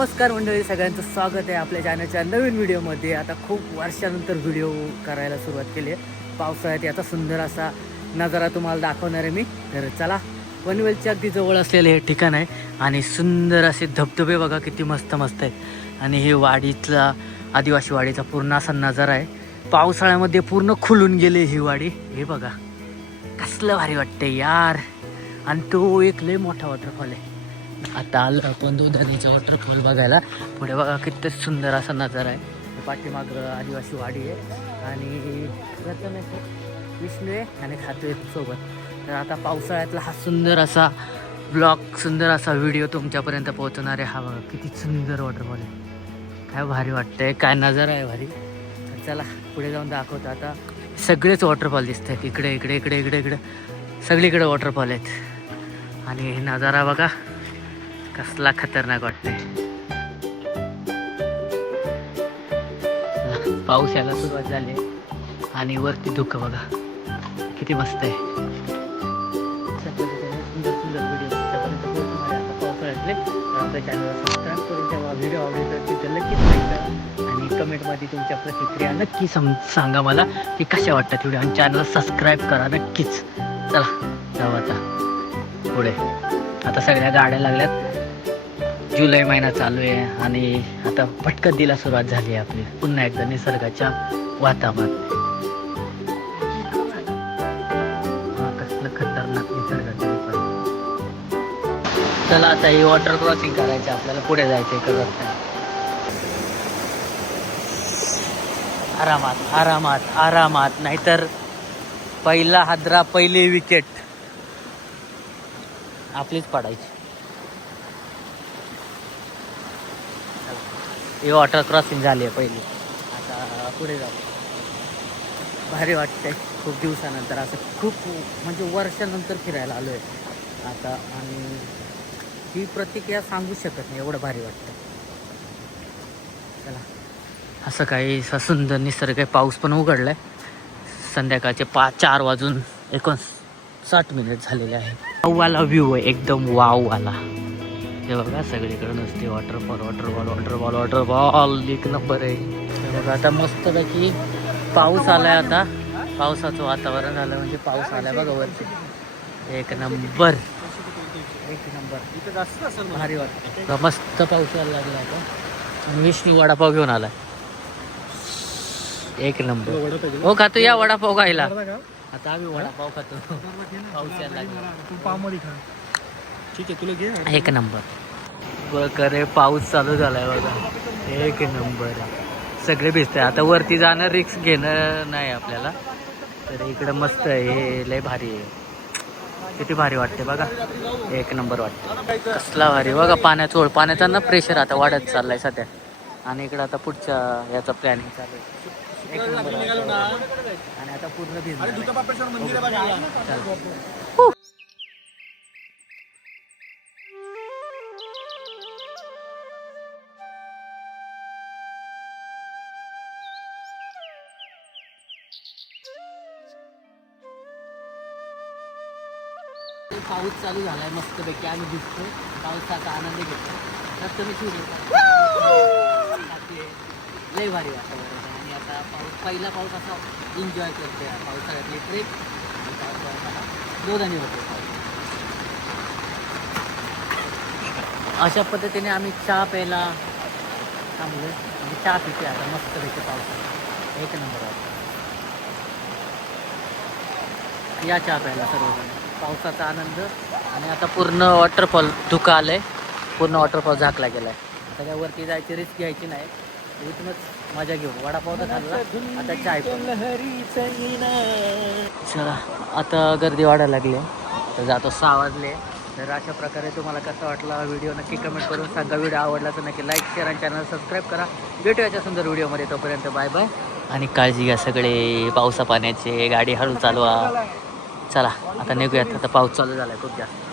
नमस्कार मंडळी, सगळ्यांचं स्वागत आहे आपल्या चॅनलच्या नवीन व्हिडिओमध्ये. आता खूप वर्षानंतर व्हिडिओ करायला सुरुवात केली आहे. पावसाळ्यात याचा सुंदर असा नजारा तुम्हाला दाखवणार आहे मी. तर चला, पनवेलच्या अगदी जवळ असलेले हे ठिकाण आहे आणि सुंदर असे धबधबे बघा किती मस्त मस्त आहे. आणि हे वाडीतला आदिवासी वाडीचा पूर्ण असा नजारा आहे. पावसाळ्यामध्ये पूर्ण खुलून गेले ही वाडी. हे बघा कसलं भारी वाटतंय यार. आणि तो एक लय मोठा वॉटरफॉल आहे. आता आलो आपण दोधानीचा वॉटरफॉल बघायला. पुढे बघा किती सुंदर असा नजारा आहे. पाठीमाग आदिवासी वाडी आहे आणि प्रथम विष्णू आहे आणि खातो आहे सोबत. तर आता पावसाळ्यातला हा सुंदर असा ब्लॉग, सुंदर असा व्हिडिओ तुमच्यापर्यंत पोहोचणार आहे. हा बघा किती सुंदर वॉटरफॉल आहे. काय भारी वाटतंय, काय नजारा आहे भारी. तर चला पुढे जाऊन दाखवतो. आता सगळेच वॉटरफॉल दिसत आहेत. इकडे इकडे इकडे इकडे इकडे सगळीकडे वॉटरफॉल आहेत. आणि हे नजारा बघा कसला खतरनाक वाटतंय. पाऊस यायला सुरुवात झाली आणि वरती धुकं बघा किती मस्त आहे. सुंदर सुंदर व्हिडिओ तुमच्यापर्यंत पोहोचणार आहे आता पावसाळ्यातले. आपल्या चॅनलला सबस्क्राईब करून जेव्हा व्हिडिओ आवडेल तिथं लगेच लाईक आणि कमेंटमध्ये तुमच्या प्रतिक्रिया नक्की सांगा मला की कशा वाटतात व्हिडिओ. आणि चॅनलला सबस्क्राईब करा नक्कीच. चला जाऊ आता पुढे. आता सगळ्या गाड्या लागल्यात. जुलै महिना चालू आहे आणि आता पटकन दिला सुरुवात झाली आहे आपली पुन्हा एकदा निसर्गाच्या वातावरणात. कसलं खतरनाक निसर्गाचं. चला आता ही वॉटर क्रॉसिंग करायची आपल्याला. पुढे जायचं करत आरामात आरामात आरामात, नाहीतर पहिला हादरा पहिली विकेट आपलीच पडायची. ही वॉटर क्रॉसिंग झाली आहे पहिली. आता पुढे जाऊ. भारी वाटतंय खूप दिवसानंतर, असं खूप म्हणजे वर्षानंतर फिरायला आलो आहे आता. आणि ही प्रतिक्रिया सांगू शकत नाही, एवढं भारी वाटतं. चला असं काही सुंदर निसर्ग आहे. पाऊस पण उघडलाय. संध्याकाळचे 4:59 झालेले आहे. वाववाला व्ह्यू आहे एकदम, वाववाला. हे बघा सगळीकडे नसते वॉटरफॉल वॉटरफॉल वॉटरफॉल वॉटरफॉल. एक नंबर आहे. हे बघा आता मस्तपैकी पाऊस आलाय. आता पावसाचं वातावरण झालं म्हणजे पाऊस आलाय बघा वरती. एक नंबर एक नंबर भारी वाटतं. मस्त पाऊस यायला लागला आता. विष्णू वडापाव घेऊन आलाय. एक नंबर. हो खातो या वडापाव खायला. आता आम्ही वडापाव खातो. पाऊस यायला लागला. ठीक आहे तुला घे. एक नंबर बघ रे, पाऊस चालू झालाय बघा. एक नंबर. सगळे भिजते. आता वरती जाणं रिक्स घेणं नाही आपल्याला. तर इकडं मस्त आहे. हे लय भारी आहे. किती भारी वाटते बघा. एक नंबर वाटते. कसला भारी बघा. पाण्याचा ना प्रेशर आता वाढत चाललाय सध्या. आणि इकडं आता पुढच्या याचा प्लॅनिंग चालू आहे. एक नंबर. आणि आता पूर्ण भिजणार. पाऊस चालू झालाय मस्तपैकी. आम्ही दिसतो पावसाचा आनंद घेतो. तर तुम्ही लय भारी वातावरण. आणि आता पहिला पाऊस असा एन्जॉय करते. पावसाळ्यातली ट्रेक दोघांनी होते. अशा पद्धतीने आम्ही चहा प्यायला थांबलो आणि चहा पिते आता मस्तपैकी पावसाळ्यात. एक नंबर वाटतं. या चहा प्यायला सर्वजण. पावसाचा आनंद. आणि आता पूर्ण वॉटरफॉल धुकं आलंय. पूर्ण वॉटरफॉल झाकला गेलाय. सगळ्यावरती जायची रिस्क घ्यायची नाही. इथूनच मजा घेऊ. वडापाव तर खाल्ला, आता चाय पण. चला आता गर्दी वाढायला लागली. तर जातो 6 वाजले. तर अशा प्रकारे तुम्हाला कसा वाटला व्हिडिओ नक्की कमेंट करून सांगा. व्हिडिओ आवडला तर नक्की लाईक शेअर आणि चॅनल सबस्क्राईब करा. भेटू याच्या सुंदर व्हिडिओमध्ये. तोपर्यंत बाय बाय. आणि काळजी घ्या सगळे. पावसा पाण्याचे. गाडी हळू चालवा. चला आता निघूयात. आता पाऊस चालू झालाय खूप जास्त.